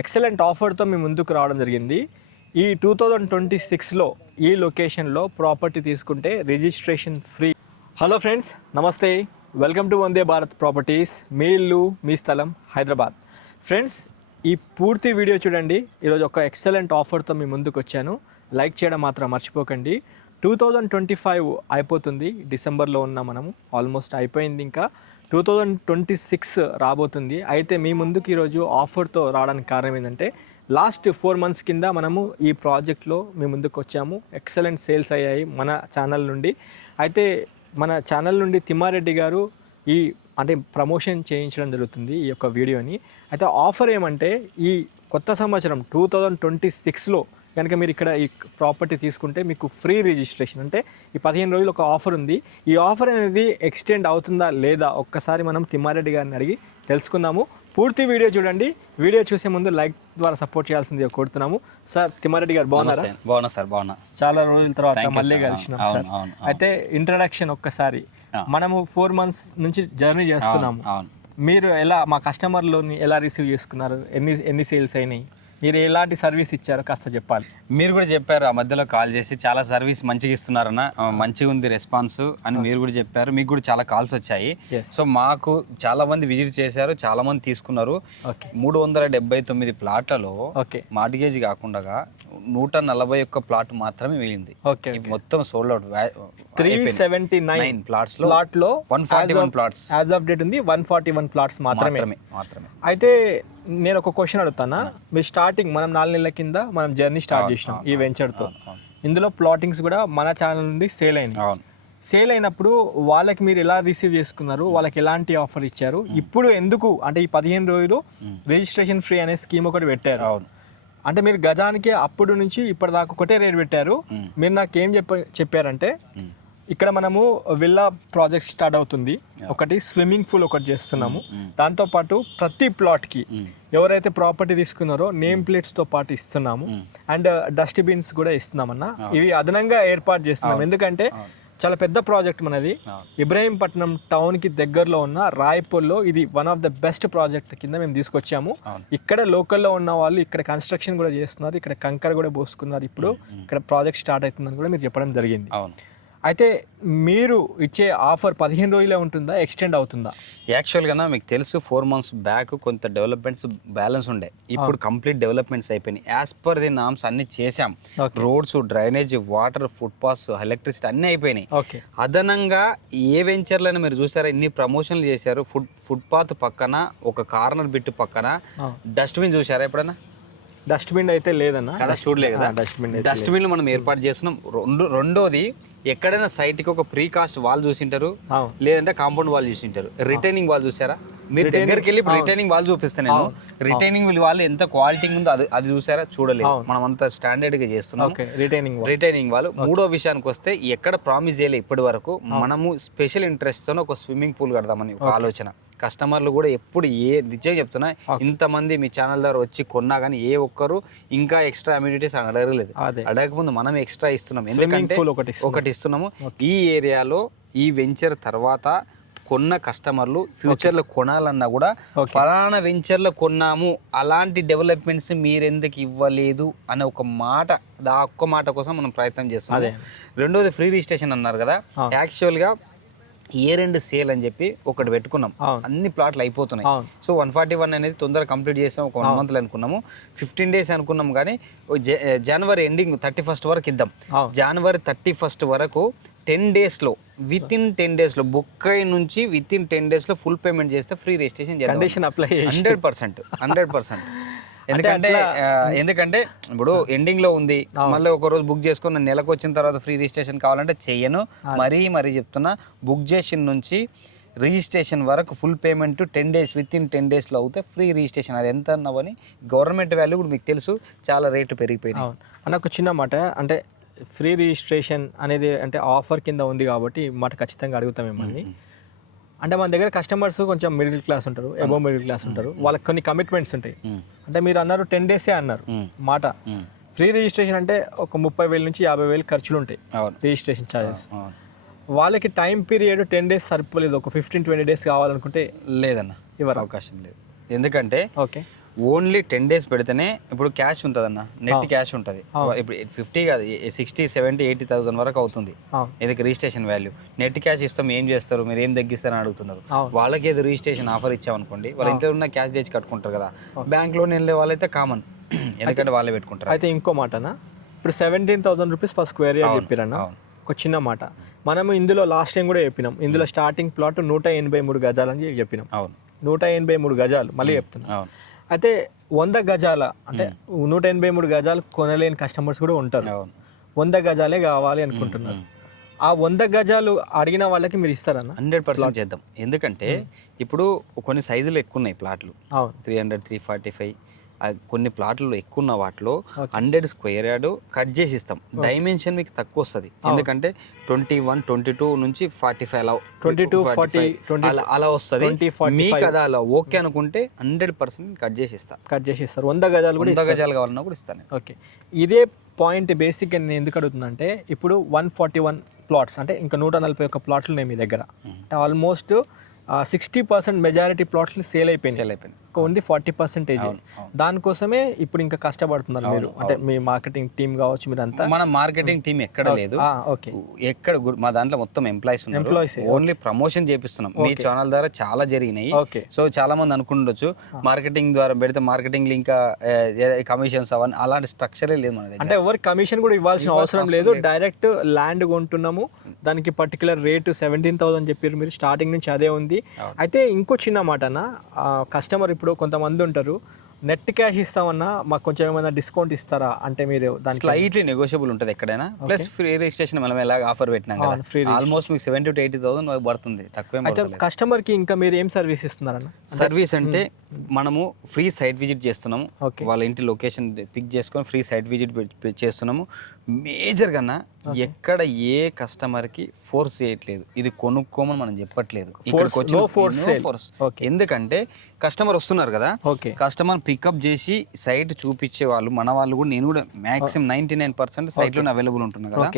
Excellent ఆఫర్తో మీ ముందుకు రావడం జరిగింది. ఈ 2026లో ఈ లొకేషన్లో ప్రాపర్టీ తీసుకుంటే registration free. Hello friends, namaste, welcome to Vande Bharat properties. మీ ఇల్లు మీ స్థలం హైదరాబాద్. ఫ్రెండ్స్, ఈ పూర్తి వీడియో చూడండి. ఈరోజు ఒక ఎక్సలెంట్ ఆఫర్తో మీ ముందుకు వచ్చాను. లైక్ చేయడం మాత్రం మర్చిపోకండి. 2025 అయిపోతుంది, డిసెంబర్లో ఉన్నాం మనము, ఆల్మోస్ట్ అయిపోయింది. ఇంకా 2026 రాబోతుంది. అయితే మీ ముందుకు ఈరోజు ఆఫర్తో రావడానికి కారణం ఏంటంటే లాస్ట్ 4 months కింద మనము ఈ ప్రాజెక్ట్లో మీ ముందుకు వచ్చాము. ఎక్సలెంట్ సేల్స్ అయ్యాయి మన ఛానల్ నుండి. అయితే మన ఛానల్ నుండి తిమ్మారెడ్డి గారు అంటే ప్రమోషన్ చేయించడం జరుగుతుంది ఈ యొక్క వీడియోని. అయితే ఆఫర్ ఏమంటే ఈ కొత్త సంవత్సరం 2026లో కనుక మీరు ఇక్కడ ఈ ప్రాపర్టీ తీసుకుంటే మీకు ఫ్రీ రిజిస్ట్రేషన్, అంటే ఈ 15 రోజులు ఒక ఆఫర్ ఉంది. ఈ ఆఫర్ అనేది ఎక్స్టెండ్ అవుతుందా లేదా ఒక్కసారి మనం తిమ్మారెడ్డి గారిని అడిగి తెలుసుకుందాము. పూర్తి వీడియో చూడండి. వీడియో చూసే ముందు లైక్ ద్వారా సపోర్ట్ చేయాల్సింది కోరుతున్నాము. సార్, తిమ్మారెడ్డి గారు బాగున్నారా? బాగున్నా సార్, బాగున్నా. చాలా రోజుల తర్వాత మళ్ళీ కలిసినాం సార్. అయితే ఇంట్రడక్షన్ ఒక్కసారి, మనము 4 months నుంచి జర్నీ చేస్తున్నాము. మీరు ఎలా మా కస్టమర్లని ఎలా రిసీవ్ చేసుకున్నారు? ఎన్ని సేల్స్ అయినాయి? మీరు ఎలాంటి సర్వీస్ ఇచ్చారో కాస్త చెప్పాలి. మీరు కూడా చెప్పారు ఆ మధ్యలో కాల్ చేసి, చాలా సర్వీస్ మంచిగా ఇస్తున్నారన్న, మంచిగా ఉంది రెస్పాన్స్ అని మీరు కూడా చెప్పారు. మీకు కూడా చాలా కాల్స్ వచ్చాయి. సో మాకు చాలా మంది విజిట్ చేశారు, చాలా మంది తీసుకున్నారు. 379 ప్లాట్లలో మార్టిగేజ్ కాకుండా 141 ప్లాట్ మాత్రమే మిగిలింది. మొత్తం sold out. 379 ప్లాట్లో 141 plots as of date ఉంది. 141 ప్లాట్స్ మాత్రమే. అయితే నేను ఒక క్వశ్చన్ అడుగుతానా? మీరు స్టార్టింగ్ మనం 4 నెలల కింద మనం జర్నీ స్టార్ట్ చేసినాం ఈ వెంచర్తో. ఇందులో ప్లాటింగ్స్ కూడా మన ఛానల్ నుండి సేల్ అయినాయి. సేల్ అయినప్పుడు వాళ్ళకి మీరు ఎలా రిసీవ్ చేసుకున్నారు? వాళ్ళకి ఎలాంటి ఆఫర్ ఇచ్చారు? ఇప్పుడు ఎందుకు అంటే ఈ 15 రోజులు రిజిస్ట్రేషన్ ఫ్రీ అనే స్కీమ్ ఒకటి పెట్టారు. అంటే మీరు గజానికి అప్పుడు నుంచి ఇప్పటిదాకా ఒకటే రేట్ పెట్టారు. మీరు నాకేం చెప్పారంటే ఇక్కడ మనము విల్లా ప్రాజెక్ట్ స్టార్ట్ అవుతుంది, ఒకటి స్విమ్మింగ్ పూల్ ఒకటి చేస్తున్నాము, దాంతోపాటు ప్రతి ప్లాట్కి ఎవరైతే ప్రాపర్టీ తీసుకున్నారో నేమ్ ప్లేట్స్తో పాటు ఇస్తున్నాము, అండ్ డస్ట్బిన్స్ కూడా ఇస్తున్నామన్నా. ఇవి అదనంగా ఏర్పాటు చేస్తున్నాం, ఎందుకంటే చాలా పెద్ద ప్రాజెక్ట్ మనది. ఇబ్రహీంపట్నం టౌన్కి దగ్గరలో ఉన్న రాయపూర్లో ఇది one of the best project కింద మేము తీసుకొచ్చాము. ఇక్కడ లోకల్లో ఉన్న వాళ్ళు ఇక్కడ కన్స్ట్రక్షన్ కూడా చేస్తున్నారు, ఇక్కడ కంకర కూడా పోసుకున్నారు. ఇప్పుడు ఇక్కడ ప్రాజెక్ట్ స్టార్ట్ అవుతుందని కూడా మీరు చెప్పడం జరిగింది. అయితే మీరు ఇచ్చే ఆఫర్ 15 రోజులే ఉంటుందా, ఎక్స్టెండ్ అవుతుందా? యాక్చువల్గా మీకు తెలుసు 4 months బ్యాక్ కొంత డెవలప్మెంట్స్ బ్యాలెన్స్ ఉండే, ఇప్పుడు కంప్లీట్ డెవలప్మెంట్స్ అయిపోయినాయి. యాజ్ పర్ ది నామ్స్ అన్ని చేసాం. Roads, drainage, water, foot paths, electricity అన్నీ అయిపోయినాయి. అదనంగా ఏ వెంచర్లను మీరు చూసారా, ఇన్ని ప్రమోషన్లు చేశారు. ఫుట్ పాత్ పక్కన ఒక కార్నర్ బిట్ పక్కన డస్ట్బిన్ చూసారా ఎప్పుడైనా? డస్ట్బిన్ అయితే లేదన్నా కదా, చూడలేదు కదా. డస్ట్బిన్లు మనం ఏర్పాటు చేస్తున్నాం. రెండోది, ఎక్కడైనా సైట్కి ఒక ప్రీ కాస్ట్ వాల్ చూసింటారు, లేదంటే కాంపౌండ్ వాల్ చూసింటారు. రిటైనింగ్ వాల్ చూసారా? మీరు దగ్గరికి వెళ్ళి రిటైనింగ్ వాల్ చూపిస్తాను నేను. రిటైనింగ్ వాల్ ఎంత క్వాలిటీ ఉందో అది చూసారా? చూడలేదు. మనం అంత స్టాండర్డ్ గా చేస్తున్నాం రిటైనింగ్ వాల్. మూడో విషయానికి వస్తే, ఎక్కడ ప్రామిస్ చేయలేదు ఇప్పటి వరకు, మనము స్పెషల్ ఇంట్రెస్ట్ తో ఒక స్విమ్మింగ్ పూల్ కడదామని ఒక ఆలోచన. కస్టమర్లు కూడా ఎప్పుడు నిజంగా చెప్తున్నా, ఇంతమంది మీ ఛానల్ ద్వారా వచ్చి కొన్నా కానీ ఏ ఒక్కరు ఇంకా ఎక్స్ట్రా అమ్యూనిటీస్ అడగలేదు. అడగకముందు మనం ఎక్స్ట్రా ఇస్తున్నాం, ఎందుకంటే ఒకటి ఇస్తున్నాము. ఈ ఏరియాలో ఈ వెంచర్ తర్వాత కొన్న కస్టమర్లు ఫ్యూచర్లో కొనాలన్నా కూడా ఫలానా వెంచర్లో కొన్నాము, అలాంటి డెవలప్మెంట్స్ మీరెందుకు ఇవ్వలేదు అనే ఒక మాట, ఆ ఒక్క మాట కోసం మనం ప్రయత్నం చేస్తున్నాం. రెండోది, ఫ్రీ రిజిస్ట్రేషన్ అన్నారు కదా. యాక్చువల్గా రెండు సేల్ అని చెప్పి ఒకటి పెట్టుకున్నాం, అన్ని ప్లాట్లు అయిపోతున్నాయి. సో 141 అనేది తొందరగా కంప్లీట్ చేసాం. ఒక 1 month అనుకున్నాము, 15 days అనుకున్నాం, కానీ జనవరి ఎండింగ్ 31st వరకు ఇద్దాం. జనవరి 31st వరకు 10 daysలో, విత్ ఇన్ 10 daysలో బుక్ అయి నుంచి విత్ ఇన్ 10 daysలో ఫుల్ పేమెంట్ చేస్తే ఫ్రీ రిజిస్ట్రేషన్ చేద్దాం. 100%. ఎందుకంటే ఇప్పుడు ఎండింగ్ లో ఉంది, మళ్ళీ ఒక రోజు బుక్ చేసుకుని నెలకు వచ్చిన తర్వాత ఫ్రీ రిజిస్ట్రేషన్ కావాలంటే చెయ్యను. మరీ చెప్తున్నా, బుక్ చేసిన నుంచి రిజిస్ట్రేషన్ వరకు full payment 10 days, with in 10 daysలో అవుతే ఫ్రీ రిజిస్ట్రేషన్. అది ఎంత అన్నవని గవర్నమెంట్ వాల్యూ కూడా మీకు తెలుసు, చాలా రేట్లు పెరిగిపోయినాయి. అన్న, ఒక చిన్న మాట, అంటే ఫ్రీ రిజిస్ట్రేషన్ అనేది అంటే ఆఫర్ కింద ఉంది కాబట్టి మాట ఖచ్చితంగా అడుగుతాం మిమ్మల్ని. అంటే మన దగ్గర కస్టమర్స్ కొంచెం మిడిల్ క్లాస్ ఉంటారు, అబోవ్ మిడిల్ క్లాస్ ఉంటారు, వాళ్ళకి కొన్ని కమిట్మెంట్స్ ఉంటాయి. అంటే మీరు అన్నారు 10 days అన్నారు మాట. ఫ్రీ రిజిస్ట్రేషన్ అంటే ఒక 30,000 నుంచి 50,000 ఖర్చులు ఉంటాయి రిజిస్ట్రేషన్ ఛార్జెస్. వాళ్ళకి టైం పీరియడ్ 10 days సరిపోలేదు, ఒక 15-20 days కావాలనుకుంటే లేదన్న, ఇవ్వరు, అవకాశం లేదు. ఎందుకంటే ఓన్లీ 10 days పెడితేనే ఇప్పుడు క్యాష్ ఉంటుంది అన్న, నెట్ క్యాష్ ఉంటుంది. ఇప్పుడు 50 కాదు 60, 70, 80,000 వరకు అవుతుంది ఇది రిజిస్ట్రేషన్ వాల్యూ. నెట్ క్యాష్ ఇస్తాం ఏం చేస్తారు మీరు, ఏం తగ్గిస్తారని అడుగుతున్నారు. వాళ్ళకి ఏదో రిజిస్ట్రేషన్ ఆఫర్ ఇచ్చామనుకోండి, వాళ్ళ ఇంట్లో ఉన్న క్యాష్ తెచ్చి కట్టుకుంటారు కదా. బ్యాంక్ లోన్ వెళ్ళే వాళ్ళైతే కామన్, ఎందుకంటే వాళ్ళే పెట్టుకుంటారు. అయితే ఇంకో మాటనా, ఇప్పుడు 17,000 రూపీస్ పర్ స్క్వేర్ యార్డ్ చెప్పారన్న. ఒక చిన్న మాట, మనము ఇందులో లాస్ట్ టైం కూడా చెప్పినాం, ఇందులో స్టార్టింగ్ ప్లాట్ 183 గజాలు అని చెప్పినాం. 183 గజాలు మళ్ళీ చెప్తున్నాం. అయితే 100 గజాల అంటే 183 గజాలు కొనలేని కస్టమర్స్ కూడా ఉంటారు. 100 గజాలే కావాలి అనుకుంటున్నారు. ఆ 100 గజాలు అడిగిన వాళ్ళకి మీరు ఇస్తారన్న? 100% చేద్దాం. ఎందుకంటే ఇప్పుడు కొన్ని సైజులు ఎక్కువ ఉన్నాయి ప్లాట్లు, 300, 345, కొన్ని ప్లాట్లు ఎక్కువ ఉన్న వాటిలో 100 స్క్వేర్ యార్డ్ కట్ చేసి ఇస్తాం. డైమెన్షన్ మీకు తక్కువ వస్తుంది, ఎందుకంటే 21, 22 నుంచి 45 అలా 22, 40 అలా వస్తుంది. మీకు అది అలా ఓకే అనుకుంటే 100% కట్ చేసి ఇస్తాను. 100 గజాలు కూడా 100 గజాలు కావాలన్నా కూడా ఇస్తాను. ఓకే, ఇదే పాయింట్ బేసిక్గా నేను ఎందుకు అడుగుతుందంటే, ఇప్పుడు 141 ప్లాట్స్ అంటే ఇంకా 141 ప్లాట్లు ఉన్నాయి మీ దగ్గర. ఆల్మోస్ట్ 60% మెజారిటీ ప్లాట్లు సేల్ అయిపోయినాయి. ఓన్లీ 40%. దానికోసమే ఇప్పుడు ఇంకా కష్టపడుతున్నారు మీరు, అంటే మీ మార్కెటింగ్ టీమ్ కావచ్చు, మీరు అంతా. మన మార్కెటింగ్ టీం ఎక్కడ లేదు, ఎక్కడ మా దాంట్లో మొత్తం ఎంప్లాయీస్ ఉన్నారు. ఓన్లీ ప్రమోషన్ చేపిస్తున్నాం. మీ ఛానల్ ద్వారా చాలా జరిగినాయి. సో చాలా మంది అనుకుండొచ్చు మార్కెటింగ్ ద్వారా పెడితే మార్కెటింగ్ ఇంకా కమిషన్స్ అవన్నీ, అలాంటి స్ట్రక్చరే లేదు మన దగ్గర. అంటే ఎవరికి కమిషన్ కూడా ఇవ్వాల్సిన అవసరం లేదు. డైరెక్ట్ ల్యాండ్ కొంటున్నాము, దానికి పర్టికులర్ రేటు 17,000 చెప్పారు మీరు, స్టార్టింగ్ నుంచి అదే ఉంది. అయితే ఇంకో చిన్న మాట అన్న, కస్టమర్ ఇప్పుడు కొంతమంది ఉంటారు, నెట్ క్యాష్ ఇస్తామన్నా మాకు కొంచెం ఏమైనా డిస్కౌంట్ ఇస్తారా అంటే, మీరు దానికి స్లైట్లీ నెగోషియబుల్ ఉంటుంది ఎక్కడైనా. ప్లస్ ఫ్రీ రిజిస్ట్రేషన్ మనం ఎలాగ ఆఫర్ పెట్టినాం కదా, ఆల్మోస్ట్ మీకు 70,000 to 80,000 పడుతుంది, తక్కువే. అయితే కస్టమర్ కి ఇంకా మీరు ఏం సర్వీస్ ఇస్తున్నారన్న? సర్వీస్ అంటే మనము ఫ్రీ సైట్ విజిట్ చేస్తున్నాము, వాళ్ళ ఇంటి లొకేషన్ పిక్ చేసుకొని ఫ్రీ సైట్ విజిట్ చేస్తున్నాము. మేజర్ కన్నా ఎక్కడ ఏ కస్టమర్ కి ఫోర్స్ చేయట్లేదు, ఇది కొనుక్కోమని మనం చెప్పట్లేదు. ఎందుకంటే కస్టమర్ వస్తున్నారు కదా, కస్టమర్ పికప్ చేసి సైట్ చూపించే వాళ్ళు మన వాళ్ళు కూడా, నేను కూడా మాక్సిమం 99% సైట్లోనే అవైలబుల్ ఉంటున్నా కదా.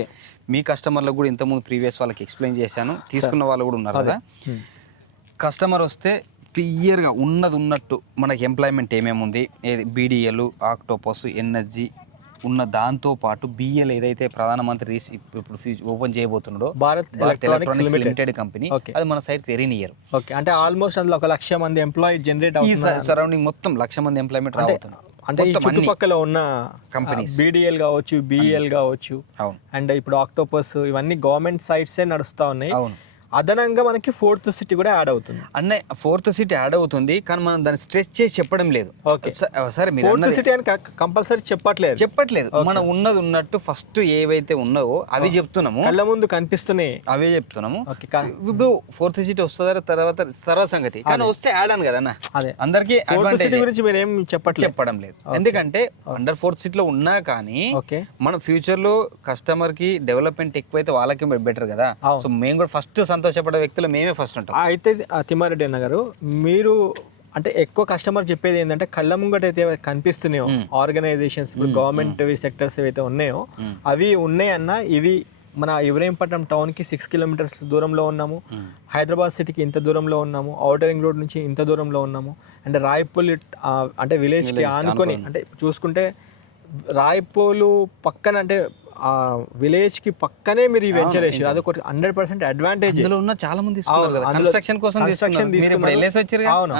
మీ కస్టమర్లకు కూడా ఇంతకుముందు ప్రీవియస్ వాళ్ళకి ఎక్స్ప్లెయిన్ చేశాను, తీసుకున్న వాళ్ళు కూడా ఉన్నారు కదా. కస్టమర్ వస్తే క్లియర్గా ఉన్నది ఉన్నట్టు మనకి ఎంప్లాయ్మెంట్ ఏమేమి ఉంది, ఏది బీడీఎల్, ఆక్టోపస్, ఎనర్జీ ఉన్న దాంతో పాటు బిఎల్ ఏదైతే ప్రధానమంత్రి ఇప్పుడు ఓపెన్ చేయబోతున్నాడో భారత్ ఎలక్ట్రానిక్స్ లిమిటెడ్ కంపెనీ, అది మన సైట్ వెరీ నియర్. ఓకే, అంటే ఆల్మోస్ట్ అందులో 100,000 మంది ఎంప్లాయీ జనరేట్ అవుతున్నారు. సరౌండింగ్ మొత్తం 100,000 మంది ఎంప్లాయ్మెంట్ రాబోతున్నారు. అంటే ఈ చుట్టుపక్కల ఉన్న కంపెనీస్ బీడీఎల్ కావచ్చు, బిఎల్ కావచ్చు, అండ్ ఇప్పుడు ఆక్టోపస్, ఇవన్నీ గవర్నమెంట్ సైట్సే నడుస్తూ ఉన్నాయి. అదనంగా మనకి 4th సిటీ కూడా యాడ్ అవుతుంది. అన్న 4th సిటీ యాడ్ అవుతుంది, కానీ మనం దాన్ని స్ట్రెచ్ చేసి చెప్పడం లేదు. సరే, 4th సిటీ అని కంపల్సరీ చెప్పట్లేదు. మనం ఉన్నది ఉన్నట్టు ఫస్ట్ ఏవైతే ఉన్నావో అవి చెప్తున్నాము, కళ్ళ ముందు కనిపిస్తున్నాయి అవే చెప్తున్నాము. ఇప్పుడు 4th సిటీ వస్తుందా తర్వాత సంగతి, కానీ వస్తే యాడ్ అని కదా అందరికి గురించి మీరు ఏం చెప్పడం లేదు. ఎందుకంటే అండర్ 4th సిటీలో ఉన్నా కానీ మన ఫ్యూచర్ లో కస్టమర్ కి డెవలప్మెంట్ ఎక్కువైతే వాళ్ళకి బెటర్ కదా. సో మేము కూడా ఫస్ట్ సంతోషపడే వ్యక్తులు మేమే ఫస్ట్ ఉంటాం. అయితే తిమ్మారెడ్డి అన్న గారు, మీరు అంటే ఎక్కువ కస్టమర్ చెప్పేది ఏంటంటే, కళ్ళ ముంగట అయితే కనిపిస్తున్నాయో ఆర్గనైజేషన్స్, ఇప్పుడు గవర్నమెంట్ సెక్టర్స్ ఏవైతే ఉన్నాయో అవి ఉన్నాయన్న, ఇవి మన ఇబ్రహీంపట్నం టౌన్కి 6 kilometers దూరంలో ఉన్నాము, హైదరాబాద్ సిటీకి ఇంత దూరంలో ఉన్నాము, ఔటర్ రింగ్ రోడ్ నుంచి ఇంత దూరంలో ఉన్నాము, అండ్ రాయపల్లి అంటే విలేజ్కి ఆనుకొని, అంటే చూసుకుంటే రాయపల్లి పక్కన, అంటే ఆ విలేజ్ కి పక్కనే మీరు ఈ వెంచర్ వేసారు. అది ఒక 100% అడ్వాంటేజ్. చాలా మంది కన్స్ట్రక్షన్ కోసం అవును,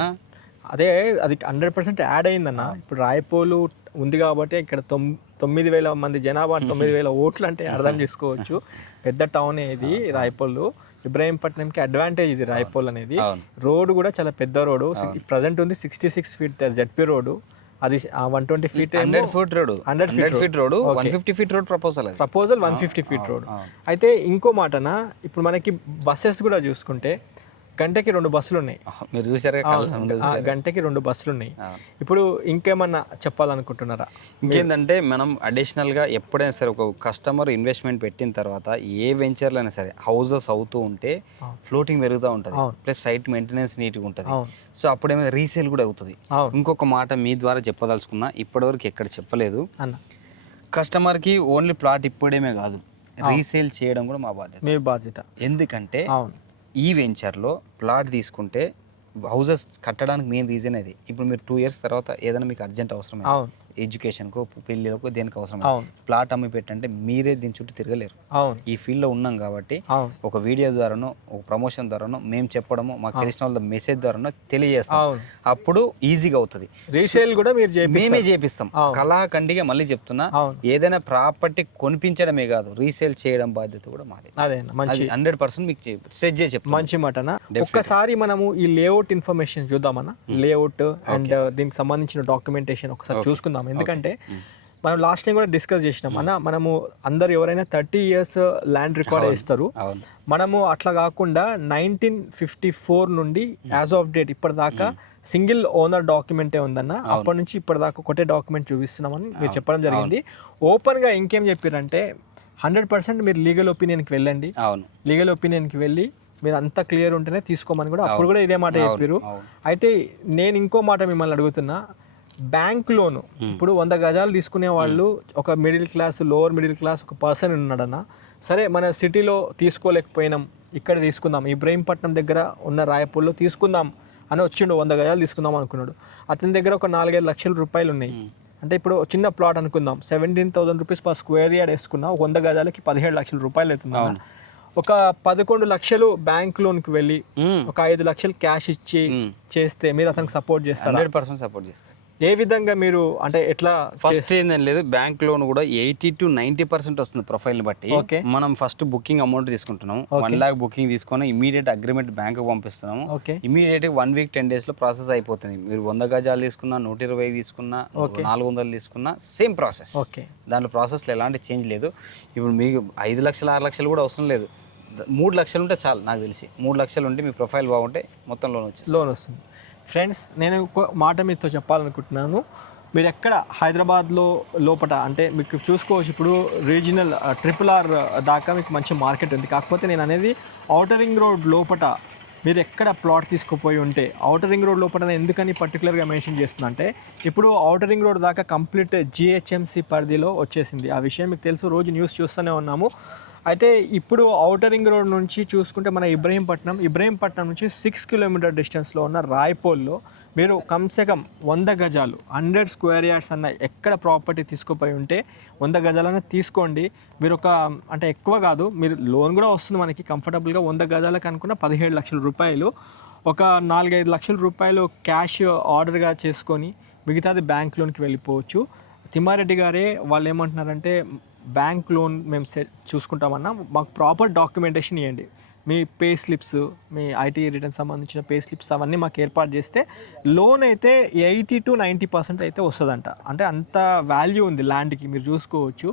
అదే అది 100% యాడ్ అయిందన్న. ఇప్పుడు రాయపోలు ఉంది కాబట్టి ఇక్కడ 9,000 మంది జనాభా, 9,000 ఓట్లు అంటే అర్థం చేసుకోవచ్చు. పెద్ద టౌన్ ఇది రాయపోలు. ఇబ్రహీంపట్నంకి అడ్వాంటేజ్ ఇది రాయపోల్ అనేది. రోడ్ కూడా చాలా పెద్ద రోడ్, ప్రజెంట్ ఉంది 66 feet జెడ్పీ రోడ్. అది 120 feet 100 feet road 150 feet road proposal 150 feet road. అయితే ఇంకో మాటనా, ఇప్పుడు మనకి బస్సెస్ కూడా చూసుకుంటే గంటకి 2 బస్సులు ఉన్నాయి. మీరు చూసారా, గంటకి 2 బస్సులు ఉన్నాయి. ఇప్పుడు ఇంకేమన్నా చెప్పాలనుకుంటున్నారా? ఇంకేంటంటే మనం అడిషనల్గా ఎప్పుడైనా సరే ఒక కస్టమర్ ఇన్వెస్ట్మెంట్ పెట్టిన తర్వాత ఏ వెంచర్లో అయినా సరే హౌసెస్ అవుతూ ఉంటే ఫ్లోటింగ్ పెరుగుతూ ఉంటుంది, ప్లస్ సైట్ మెయింటెనెన్స్ నీట్గా ఉంటుంది. సో అప్పుడేమైనా రీసేల్ కూడా అవుతుంది. ఇంకొక మాట మీ ద్వారా చెప్పదలుచుకున్నా, ఇప్పటివరకు ఎక్కడ చెప్పలేదు అన్న, కస్టమర్కి ఓన్లీ ప్లాట్ ఇప్పుడేమే కాదు, రీసేల్ చేయడం కూడా మా బాధ్యత. మీ బాధ్యత. ఎందుకంటే ఈ వెంచర్లో ప్లాట్ తీసుకుంటే హౌసెస్ కట్టడానికి మెయిన్ రీజన్ అది. ఇప్పుడు మీరు 2 years తర్వాత ఏదైనా మీకు అర్జెంట్ అవసరం, అవును ఎడ్యుకేషన్కో పెళ్ళిళ్ళకో దేనికి అవసరం, అవును ప్లాట్ అమ్మి పెట్టంటే మీరే దీని చుట్టూ తిరగలేరు. అవును ఈ ఫీల్డ్లో ఉన్నాం కాబట్టి అవును ఒక వీడియో ద్వారానో ఒక ప్రమోషన్ ద్వారానో మేము చెప్పడము, మాకు తెలిసిన వాళ్ళ మెసేజ్ ద్వారానో తెలియజేస్తాం. అవును అప్పుడు ఈజీగా అవుతుంది. రీసేల్ కూడా మీరు మేమే చేపిస్తాం. కళాఖండిగా మళ్ళీ చెప్తున్నా, అవును ఏదైనా ప్రాపర్టీ కొనిపించడమే కాదు, రీసేల్ చేయడం బాధ్యత కూడా మాది. అదే మంచి 100% మీకు స్ట్రెచ్ చేసి చెప్తాం. మంచి మాటనా. ఒక్కసారి మనము ఈ లేఅవుట్ ఇన్ఫర్మేషన్ చూద్దామన్నా, లేఅవుట్ అండ్ దీనికి సంబంధించిన డాక్యుమెంటేషన్ ఒకసారి చూసుకుందాం. ఎందుకంటే మనం లాస్ట్ టైం కూడా డిస్కస్ చేసినాం అన్న, మనము అందరు ఎవరైనా 30 years ల్యాండ్ రికార్డ్ ఇస్తారు. మనము అట్లా కాకుండా 1954 నుండి యాజ్ ఆఫ్ డేట్ ఇప్పటిదాకా సింగిల్ ఓనర్ డాక్యుమెంటే ఉందన్న. అప్పటి నుంచి ఇప్పటిదాకా ఒకటే డాక్యుమెంట్ చూపిస్తున్నామని మీరు చెప్పడం జరిగింది. ఓపెన్గా ఇంకేం చెప్పారంటే 100% మీరు లీగల్ ఒపీనియన్కి వెళ్ళండి, లీగల్ ఒపీనియన్కి వెళ్ళి మీరు అంతా క్లియర్ ఉంటేనే తీసుకోమని కూడా అప్పుడు కూడా ఇదే మాట చెప్పారు. అయితే నేను ఇంకో మాట మిమ్మల్ని అడుగుతున్నా, బ్యాంక్ లోను ఇప్పుడు 100 గజాలు తీసుకునే వాళ్ళు ఒక middle class, lower middle class ఒక పర్సన్ ఉన్నాడన్న, సరే మన సిటీలో తీసుకోలేకపోయినాం, ఇక్కడ తీసుకుందాం, ఇబ్రహీంపట్నం దగ్గర ఉన్న రాయపూర్లో తీసుకుందాం అని వచ్చిండు, 100 గజాలు తీసుకుందాం అనుకున్నాడు. అతని దగ్గర ఒక 4-5 లక్షల రూపాయలు ఉన్నాయి. అంటే ఇప్పుడు చిన్న ప్లాట్ అనుకుందాం, 17,000 రూపీస్ పర్ స్క్వేర్ యార్డ్ వేసుకున్నా 100 గజాలకి 17 లక్షల రూపాయలు అవుతుంది. ఒక 11 లక్షలు బ్యాంక్ లోన్కి వెళ్ళి ఒక 5 లక్షలు క్యాష్ ఇచ్చి చేస్తే మీరు అతనికి సపోర్ట్ చేస్తారు? 100% సపోర్ట్ చేస్తారు. ఏ విధంగా మీరు అంటే ఎట్లా? ఫస్ట్ ఏందని లేదు, బ్యాంక్ లోన్ కూడా 80 to 90% వస్తుంది ప్రొఫైల్ని బట్టి. మనం ఫస్ట్ బుకింగ్ అమౌంట్ తీసుకుంటున్నాము, 1 lakh బుకింగ్ తీసుకొని ఇమీడియట్ అగ్రిమెంట్ బ్యాంక్ పంపిస్తున్నాము. ఇమీడియట్ 1 week 10 days లో ప్రాసెస్ అయిపోతుంది. మీరు 100 గజాలు తీసుకున్నా, 120 తీసుకున్నా, 400 తీసుకున్నా సేమ్ ప్రాసెస్. దాంట్లో ప్రాసెస్లో ఎలాంటి చేంజ్ లేదు. ఇప్పుడు మీకు 5 లక్షలు 6 లక్షలు కూడా అవసరం లేదు, 3 లక్షలు ఉంటే చాలు. నాకు తెలిసి 3 లక్షలు ఉంటే మీ ప్రొఫైల్ బాగుంటే మొత్తం లోన్ వస్తుంది. ఫ్రెండ్స్, నేను ఒక మాట మీతో చెప్పాలనుకుంటున్నాను. మీరు ఎక్కడ హైదరాబాద్లో లోపల అంటే మీకు చూసుకోవచ్చు, ఇప్పుడు రీజనల్ RRR దాకా మీకు మంచి మార్కెట్ ఉంది. కాకపోతే నేను అనేది ఔటర్ రింగ్ రోడ్ లోపల మీరు ఎక్కడ ప్లాట్ తీసుకుపోయి ఉంటే, ఔటర్ రింగ్ రోడ్ లోపల ఎందుకని పర్టికులర్గా మెన్షన్ చేస్తున్నా అంటే, ఇప్పుడు ఔటర్ రింగ్ రోడ్ దాకా కంప్లీట్ GHMC పరిధిలో వచ్చేసింది. ఆ విషయం మీకు తెలుసు, రోజు న్యూస్ చూస్తూనే ఉన్నాము. అయితే ఇప్పుడు ఔటర్ రింగ్ రోడ్ నుంచి చూసుకుంటే మన ఇబ్రహీంపట్నం నుంచి 6 kilometer డిస్టెన్స్లో ఉన్న రాయపూల్లో మీరు కమ్సే కమ్ 100 గజాలు 100 square yards అన్న ఎక్కడ ప్రాపర్టీ తీసుకుపోయి ఉంటే 100 గజాలనే తీసుకోండి. మీరు ఒక అంటే ఎక్కువ కాదు, మీరు లోన్ కూడా వస్తుంది మనకి కంఫర్టబుల్గా. 100 గజాలకు అనుకున్న 17 లక్షల రూపాయలు, ఒక 4-5 లక్షల రూపాయలు క్యాష్ ఆర్డర్గా చేసుకొని మిగతాది బ్యాంక్ లోన్కి వెళ్ళిపోవచ్చు. తిమ్మారెడ్డి గారే వాళ్ళు ఏమంటున్నారంటే, బ్యాంక్ లోన్ మేము చూసుకుంటామన్నా, మాకు ప్రాపర్ డాక్యుమెంటేషన్ ఇవ్వండి, మీ పే స్లిప్స్, మీ ఐటీ రిటర్న్ సంబంధించిన పే స్లిప్స్ అవన్నీ మాకు ఏర్పాటు చేస్తే లోన్ అయితే 80 to 90% అయితే వస్తుందంట. అంటే అంత వాల్యూ ఉంది ల్యాండ్కి. మీరు చూసుకోవచ్చు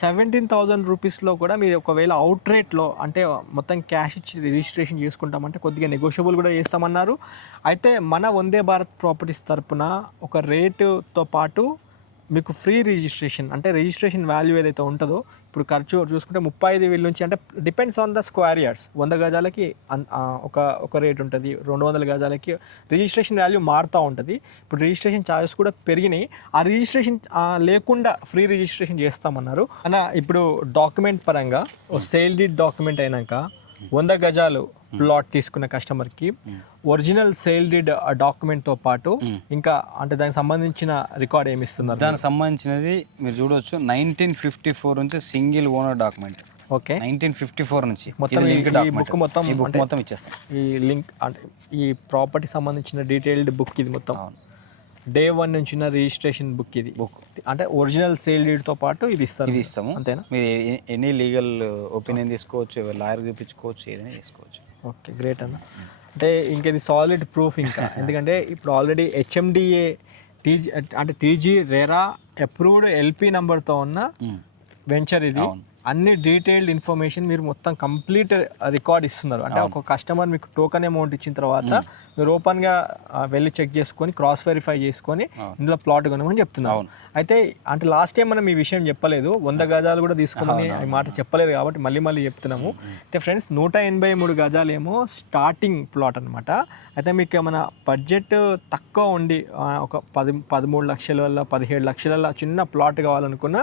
17,000 రూపీస్లో కూడా మీరు ఒకవేళ అవుట్ రేట్లో అంటే మొత్తం క్యాష్ ఇచ్చి రిజిస్ట్రేషన్ చేసుకుంటామంటే కొద్దిగా నెగోషియబుల్ కూడా చేస్తామన్నారు. అయితే మన వందే భారత్ ప్రాపర్టీస్ తరపున ఒక రేటుతో పాటు మీకు ఫ్రీ రిజిస్ట్రేషన్, అంటే రిజిస్ట్రేషన్ వాల్యూ ఏదైతే ఉంటుందో, ఇప్పుడు ఖర్చు చూసుకుంటే 35,000 నుంచి, అంటే depends on the square yards. 100 గజాలకి ఒక రేట్ ఉంటుంది, 200 గజాలకి రిజిస్ట్రేషన్ వాల్యూ మారుతూ ఉంటుంది. ఇప్పుడు రిజిస్ట్రేషన్ ఛార్జెస్ కూడా పెరిగినాయి. ఆ రిజిస్ట్రేషన్ లేకుండా ఫ్రీ రిజిస్ట్రేషన్ చేస్తామన్నారు అన్న. ఇప్పుడు డాక్యుమెంట్ పరంగా సేల్ డీడ్ డాక్యుమెంట్ అయినాక 100 గజాలు ప్లాట్ తీసుకున్న కస్టమర్కి ఒరిజినల్ సేల్ డీడ్ డాక్యుమెంట్తో పాటు ఇంకా అంటే దానికి సంబంధించిన రికార్డ్ ఏమి ఇస్తున్నారు? దానికి సంబంధించినది మీరు చూడవచ్చు, 1954 నుంచి సింగిల్ ఓనర్ డాక్యుమెంట్. ఓకే, 1954 నుంచి మొత్తం బుక్ మొత్తం ఇచ్చేస్తాం. ఈ లింక్ అంటే ఈ ప్రాపర్టీ సంబంధించిన డీటెయిల్డ్ బుక్ ఇది మొత్తం. Day 1 నుంచి రిజిస్ట్రేషన్ బుక్ ఇది అంటే ఒరిజినల్ సేల్ డీడ్తో పాటు ఇది ఇస్తాము. అంతేనా? మీరు ఎనీ లీగల్ ఒపీనియన్ తీసుకోవచ్చు, లాయర్ చూపించుకోవచ్చు, ఏదైనా తీసుకోవచ్చు. ఓకే, గ్రేట్ అన్న. అంటే ఇంకా ఇది సాలిడ్ ప్రూఫ్ ఇంకా ఎందుకంటే ఇప్పుడు ఆల్రెడీ HMDA అంటే TG RERA అప్రూవ్డ్ LP నెంబర్తో ఉన్న వెంచర్ ఇది. అన్ని డీటెయిల్డ్ ఇన్ఫర్మేషన్ మీరు మొత్తం కంప్లీట్ రికార్డ్ ఇస్తున్నారు. అంటే ఒక కస్టమర్ మీకు టోకన్ అమౌంట్ ఇచ్చిన తర్వాత మీరు ఓపెన్గా వెళ్ళి చెక్ చేసుకొని క్రాస్ వెరిఫై చేసుకొని ఇందులో ప్లాట్ కొనమని చెప్తున్నారు. అయితే అంటే లాస్ట్ టైం మనం ఈ విషయం చెప్పలేదు, 100 గజాలు కూడా తీసుకోమని ఈ మాట చెప్పలేదు కాబట్టి మళ్ళీ చెప్తున్నాము. అయితే ఫ్రెండ్స్ 183 గజాలు ఏమో స్టార్టింగ్ ప్లాట్ అనమాట. అయితే మీకు ఏమైనా బడ్జెట్ తక్కువ ఉండి ఒక 13 లక్షల వల్ల 17 లక్షల చిన్న ప్లాట్ కావాలనుకున్నా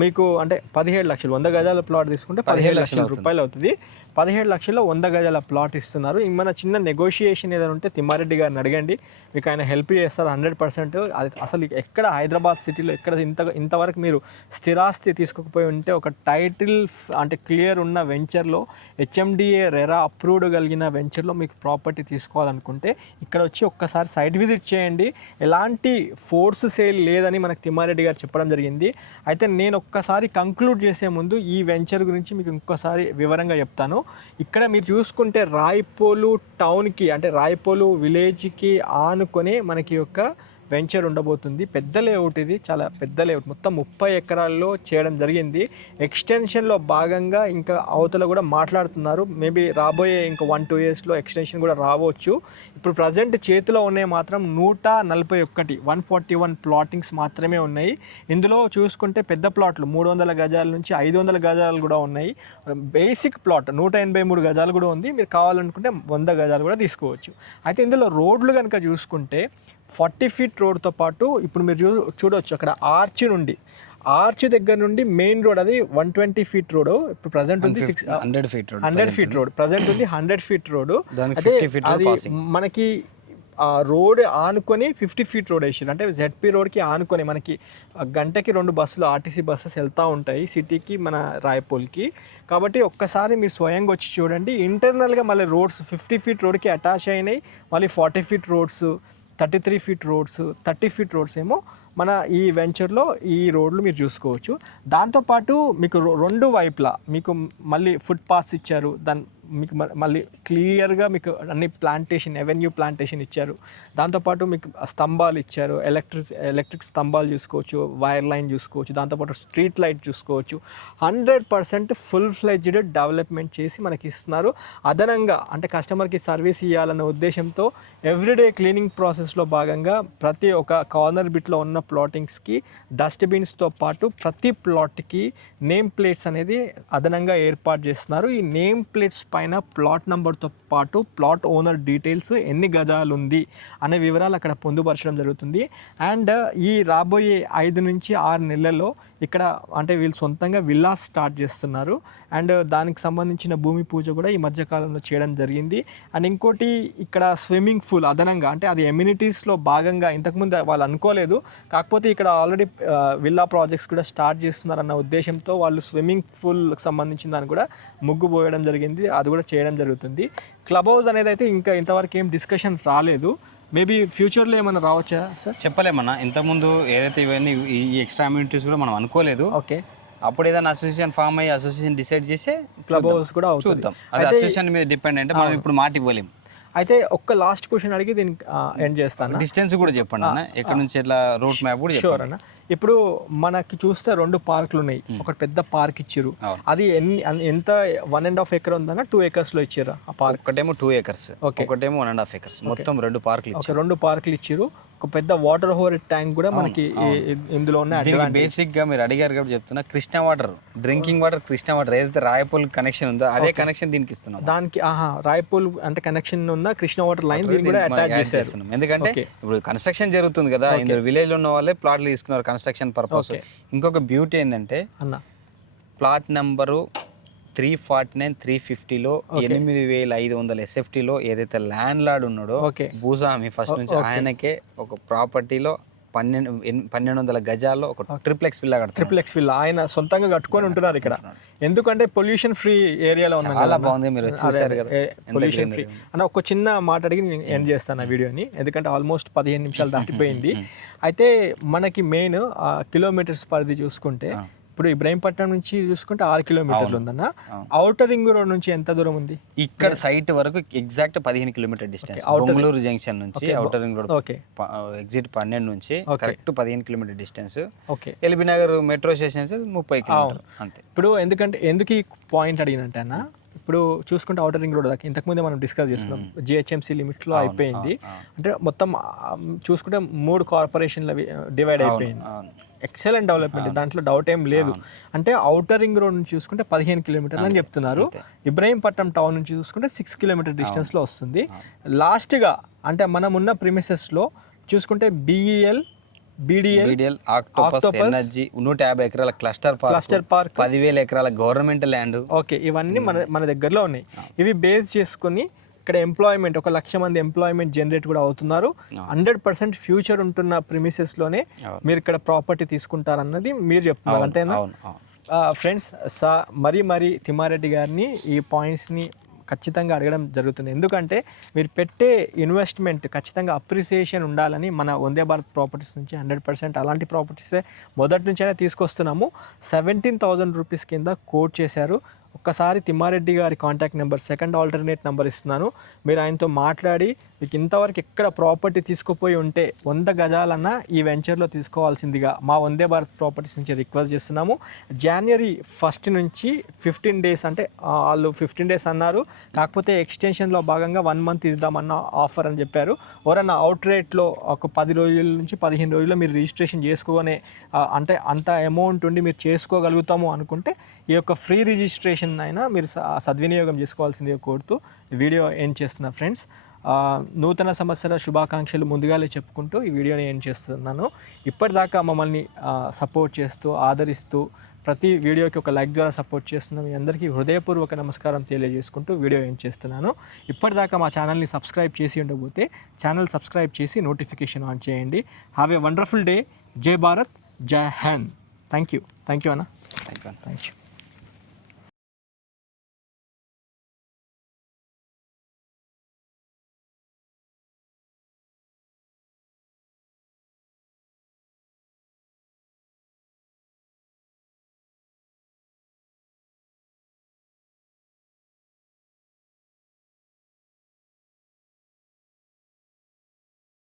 మీకు అంటే 17 లక్షలు 100 గజాల ప్లాట్ తీసుకుంటే 17 లక్షల రూపాయలు అవుతుంది. 17 లక్షల్లో 100 గజాల ప్లాట్ ఇస్తున్నారు. మన చిన్న నెగోషియేషన్ ఏదైనా ఉంటే తిమ్మారెడ్డి గారిని అడగండి, మీకు ఆయన హెల్ప్ చేస్తారు 100%. అది అసలు ఎక్కడ హైదరాబాద్ సిటీలో ఎక్కడ ఇంతవరకు మీరు స్థిరాస్తి తీసుకోకపోయి ఉంటే ఒక టైటిల్ అంటే క్లియర్ ఉన్న వెంచర్లో హెచ్ఎండిఏ రెరా అప్రూవ్డ్ కలిగిన వెంచర్లో మీకు ప్రాపర్టీ తీసుకోవాలనుకుంటే ఇక్కడ వచ్చి ఒక్కసారి సైట్ విజిట్ చేయండి. ఎలాంటి ఫోర్స్ సేల్ లేదని మనకు తిమ్మారెడ్డి గారు చెప్పడం జరిగింది. అయితే నేను ఒక్కసారి కంక్లూడ్ చేసే ముందు ఈ వెంచర్ గురించి మీకు ఇంకోసారి వివరంగా చెప్తాను. ఇక్కడ మీరు చూసుకుంటే రాయపోలు టౌన్కి అంటే రాయపోలు విలేజ్కి ఆనుకొని మనకి యొక్క వెంచర్ ఉండబోతుంది. పెద్ద లేఅవుట్, ఇది చాలా పెద్ద లేఅవుట్, మొత్తం 30 ఎకరాల్లో చేయడం జరిగింది. ఎక్స్టెన్షన్లో భాగంగా ఇంకా అవతల కూడా మాట్లాడుతున్నారు. మేబీ రాబోయే ఇంకా 1-2 ఇయర్స్లో ఎక్స్టెన్షన్ కూడా రావచ్చు. ఇప్పుడు ప్రజెంట్ చేతిలో ఉన్నాయి మాత్రం 141 ప్లాటింగ్స్ మాత్రమే ఉన్నాయి. ఇందులో చూసుకుంటే పెద్ద ప్లాట్లు 300 గజాల నుంచి 500 గజాలు కూడా ఉన్నాయి. బేసిక్ ప్లాట్ 183 గజాలు కూడా ఉంది. మీరు కావాలనుకుంటే 100 గజాలు కూడా తీసుకోవచ్చు. అయితే ఇందులో రోడ్లు కనుక చూసుకుంటే 40 ఫీట్ రోడ్తో పాటు ఇప్పుడు మీరు చూడవచ్చు అక్కడ ఆర్చ్ దగ్గర నుండి మెయిన్ రోడ్ అది 120 ఫీట్ రోడ్. ఇప్పుడు ప్రజెంట్ ఉంది 100 ఫీట్ రోడ్, ప్రజెంట్ ఉంది 100 ఫీట్ రోడ్. అదే అది మనకి రోడ్ ఆనుకొని 50 ఫీట్ రోడ్ వేసారు. అంటే జెడ్పీ రోడ్కి ఆనుకొని మనకి గంటకి 2 బస్సులు ఆర్టీసీ బస్సెస్ వెళ్తూ ఉంటాయి సిటీకి మన రాయపోల్కి. కాబట్టి ఒక్కసారి మీరు స్వయంగా వచ్చి చూడండి. ఇంటర్నల్గా మళ్ళీ రోడ్స్ 50 ఫీట్ రోడ్కి అటాచ్ అయినాయి, మళ్ళీ 40 feet roads, 33 feet roads, 30 feet roads ఏమో మన ఈ వెంచర్లో ఈ రోడ్లు మీరు చూసుకోవచ్చు. దాంతోపాటు మీకు 2 వైపులా మీకు మళ్ళీ ఫుట్ పాస్ ఇచ్చారు. మీకు మళ్ళీ క్లియర్గా మీకు అన్ని ఎవెన్యూ ప్లాంటేషన్ ఇచ్చారు. దాంతోపాటు మీకు స్తంభాలు ఇచ్చారు, ఎలక్ట్రిక్ స్తంభాలు చూసుకోవచ్చు, వైర్ లైన్ చూసుకోవచ్చు, దాంతోపాటు స్ట్రీట్ లైట్ చూసుకోవచ్చు. 100% ఫుల్ ఫ్లెడ్జ్డ్ డెవలప్మెంట్ చేసి మనకి ఇస్తున్నారు. అదనంగా అంటే కస్టమర్కి సర్వీస్ ఇవ్వాలన్న ఉద్దేశంతో ఎవ్రీడే క్లీనింగ్ ప్రాసెస్లో భాగంగా ప్రతి ఒక్క కార్నర్ బిట్లో ఉన్న ప్లాటింగ్స్కి డస్ట్బిన్స్తో పాటు ప్రతి ప్లాట్కి నేమ్ ప్లేట్స్ అనేది అదనంగా ఏర్పాటు చేస్తున్నారు. ఈ నేమ్ ప్లేట్స్ పైన ప్లాట్ నెంబర్తో పాటు ప్లాట్ ఓనర్ డీటెయిల్స్, ఎన్ని గజాలు ఉంది అనే వివరాలు అక్కడ పొందుపరచడం జరుగుతుంది. అండ్ ఈ రాబోయే 5 నుంచి 6 నెలల్లో ఇక్కడ అంటే వీళ్ళు సొంతంగా విల్లాస్ స్టార్ట్ చేస్తున్నారు. అండ్ దానికి సంబంధించిన భూమి పూజ కూడా ఈ మధ్యకాలంలో చేయడం జరిగింది. అండ్ ఇంకోటి ఇక్కడ స్విమ్మింగ్ పూల్ అదనంగా అంటే అది ఎమ్యూనిటీస్లో భాగంగా ఇంతకుముందు వాళ్ళు అనుకోలేదు, కాకపోతే ఇక్కడ ఆల్రెడీ విల్లా ప్రాజెక్ట్స్ కూడా స్టార్ట్ చేస్తున్నారన్న ఉద్దేశంతో వాళ్ళు స్విమ్మింగ్ పూల్కి సంబంధించిన దాన్ని కూడా ముగ్గు పోయడం జరిగింది. అది కూడా చేయడం జరుగుతుంది. క్లబ్ హౌస్ అనేది అయితే ఇంకా ఇంతవరకు ఏం డిస్కషన్ రాలేదు. మేబీ ఫ్యూచర్లో ఏమైనా రావచ్చా సార్? చెప్పలేమన్నా. ఇంతకుముందు ఏదైతే ఇవన్నీ ఈ ఎక్స్ట్రా అమ్యూనిటీస్ కూడా మనం అనుకోలేదు. ఓకే, అప్పుడు ఏదైనా అసోసియేషన్ ఫామ్ అయ్యి అసోసియేషన్ డిసైడ్ చేసే క్లబ్ హౌస్ కూడా చూద్దాం. అది అసోసియేషన్ మీద డిపెండ్ అంటే మనం ఇప్పుడు మాట ఇవ్వలేము. అయితే ఒక్క లాస్ట్ క్వశ్చన్ అడిగి దీనికి ఎండ్ చేస్తాను. డిస్టెన్స్ కూడా చెప్పండి అన్న, ఎక్కడ నుంచి ఎట్లా రూట్ మ్యాప్ కూడా షూర్ అన్న. ఇప్పుడు మనకి చూస్తే 2 పార్కులు ఉన్నాయి. ఒకటి పెద్ద పార్క్ ఇచ్చారు, అది ఎంత 1.5 ఎకర్ ఉందన్న 2 ఎకర్స్లో ఇచ్చారు ఆ పార్క్. ఒకటేమో 2 ఎకర్స్, ఒకటేమో 1.5 ఎకర్స్, మొత్తం 2 పార్కులు ఇచ్చారు. 2 పార్కులు ఇచ్చారు. ఒక పెద్ద వాటర్ హోర్ ట్యాంక్ కూడా మనకి ఇందులో ఉన్న బేసిక్ గా మీరు అడిగారు కాబట్టి చెప్తున్నా. Krishna water, drinking water Krishna water ఏదైతే రాయపూల్ కనెక్షన్ ఉందో అదే కనెక్షన్ దీనికి ఇస్తున్నాం. దానికి రాయపూల్ అంటే కనెక్షన్ ఉన్న కృష్ణా వాటర్ లైన్ దీన్ని కూడా అటాచ్ చేసేస్తున్నాం. ఎందుకంటే ఇప్పుడు కన్స్ట్రక్షన్ జరుగుతుంది కదా, ఇందులో విలేజ్ లో ఉన్న వాళ్ళే ప్లాట్లు తీసుకున్నారు కన్స్ట్రక్షన్ పర్పస్. ఇంకొక బ్యూటీ ఏంటంటే అన్న ప్లాట్ నెంబరు 349, 350లో 8,500 SFTలో ఏదైతే ల్యాండ్ లార్డ్ ఉన్నాడో భూస్వామి ఫస్ట్ నుంచి ఆయనకే ఒక ప్రాపర్టీలో 1200 గజాల్లో ఒక ట్రిప్లెక్స్ విల్లా కడతారు. ట్రిప్లెక్స్ విల్లా ఆయన సొంతంగా కట్టుకొని ఉంటున్నారు ఇక్కడ. ఎందుకంటే పొల్యూషన్ ఫ్రీ ఏరియాలో ఉంది. చాలా బాగుంది, మీరు చూసారు కదా పొల్యూషన్ ఫ్రీ అన్న. ఒక చిన్న మాట అడిగి నేను ఎండ్ చేస్తాను ఆ వీడియోని, ఎందుకంటే ఆల్మోస్ట్ 15 నిమిషాలు దాటిపోయింది. అయితే మనకి మెయిన్ కిలోమీటర్స్ పరిధి చూసుకుంటే ఇప్పుడు ఇబ్రాహీంపట్నం నుంచి చూసుకుంటే 6 కిలోమీటర్లు ఉందన్న. ఔటర్ రింగ్ రోడ్ నుంచి ఎంత దూరం ఉంది? ఇక్కడ సైట్ వరకు exact 15 kilometer distance. Bengaluru junction నుంచి ఔటర్ రింగ్ రోడ్ ఎగ్జిట్ 12 నుంచి correct 15 kilometer distance. LB Nagar metro station 30 kilometer అంతే. ఇప్పుడు ఎందుకు ఈ పాయింట్ అడిగినంటే అన్న, ఇప్పుడు చూసుకుంటే ఔటర్ రింగ్ రోడ్ దాకా ఇంతకుముందే మనం డిస్కస్ చేస్తున్నాం, జిహెచ్ఎంసీ లిమిట్స్లో అయిపోయింది. అంటే మొత్తం చూసుకుంటే 3 కార్పొరేషన్లు డివైడ్ అయిపోయింది. ఎక్సలెంట్ డెవలప్మెంట్, దాంట్లో డౌట్ ఏం లేదు. అంటే ఔటర్ రింగ్ రోడ్ నుంచి చూసుకుంటే 15 కిలోమీటర్లు అని చెప్తున్నారు. ఇబ్రాహీంపట్నం టౌన్ నుంచి చూసుకుంటే 6 కిలోమీటర్ డిస్టెన్స్లో వస్తుంది. లాస్ట్గా అంటే మనం ఉన్న ప్రిమిసెస్లో చూసుకుంటే BDL ఆక్టోపస్ ఎనర్జీ 150 ఎకరాల క్లస్టర్ పార్క్ 10,000 ఎకరాల గవర్నమెంట్ ల్యాండ్. ఓకే, ఇవన్నీ మన దగ్గరలో ఉన్నాయి. ఇవి బేస్ చేసుకుని ఇక్కడ ఎంప్లాయ్మెంట్ 1,00,000 మంది ఎంప్లాయ్మెంట్ జనరేట్ కూడా అవుతున్నారు. 100% ఫ్యూచర్ ఉంటున్న ప్రిమిసెస్లోనే మీరు ఇక్కడ ప్రాపర్టీ తీసుకుంటారన్నది మీరు చెప్తున్నారు, అంతేనా? ఫ్రెండ్స్, మరి తిమ్మారెడ్డి గారిని ఈ పాయింట్స్ని ఖచ్చితంగా అడగడం జరుగుతుంది. ఎందుకంటే మీరు పెట్టే ఇన్వెస్ట్మెంట్ ఖచ్చితంగా అప్రిసియేషన్ ఉండాలని మన వందే భారత్ ప్రాపర్టీస్ నుంచి 100% అలాంటి ప్రాపర్టీసే మొదటి నుంచైనా తీసుకొస్తున్నాము. 17,000 రూపీస్ కింద కోట్ చేశారు. ఒక్కసారి తిమ్మారెడ్డి గారి contact number, second alternate number ఇస్తున్నాను. మీరు ఆయనతో మాట్లాడి మీకు ఇంతవరకు ఎక్కడ ప్రాపర్టీ తీసుకుపోయి ఉంటే 100 గజాలన్నా ఈ వెంచర్లో తీసుకోవాల్సిందిగా మా వందే భారత్ ప్రాపర్టీస్ నుంచి రిక్వెస్ట్ చేస్తున్నాము. January 1st నుంచి 15 డేస్, అంటే వాళ్ళు 15 డేస్ అన్నారు, కాకపోతే ఎక్స్టెన్షన్లో భాగంగా 1 మంత్ ఇద్దామన్న ఆఫర్ అని చెప్పారు. ఎవరన్నా అవుట్ రేట్లో ఒక 10 రోజుల నుంచి 15 రోజుల్లో మీరు రిజిస్ట్రేషన్ చేసుకునే అంటే అంత అమౌంట్ ఉండి మీరు చేసుకోగలుగుతాము అనుకుంటే ఈ యొక్క ఫ్రీ రిజిస్ట్రేషన్ అయినా మీరు సద్వినియోగం చేసుకోవాల్సిందిగా కోరుతూ వీడియో ఎండ్ చేస్తున్నా. ఫ్రెండ్స్, నూతన సంవత్సర శుభాకాంక్షలు ముందుగానే చెప్పుకుంటూ ఈ వీడియోని ఎండ్ చేస్తున్నాను. ఇప్పటిదాకా మమ్మల్ని సపోర్ట్ చేస్తూ ఆదరిస్తూ ప్రతి వీడియోకి ఒక లైక్ ద్వారా సపోర్ట్ చేస్తున్నాం. మీ అందరికీ హృదయపూర్వక నమస్కారం తెలియజేసుకుంటూ వీడియో ఎండ్ చేస్తున్నాను. ఇప్పటిదాకా మా ఛానల్ని సబ్స్క్రైబ్ చేసి ఉండకపోతే ఛానల్ సబ్స్క్రైబ్ చేసి నోటిఫికేషన్ ఆన్ చేయండి. Have a wonderful day. జై భారత్, జై హింద్. థ్యాంక్ యూ అన్న. Thank you.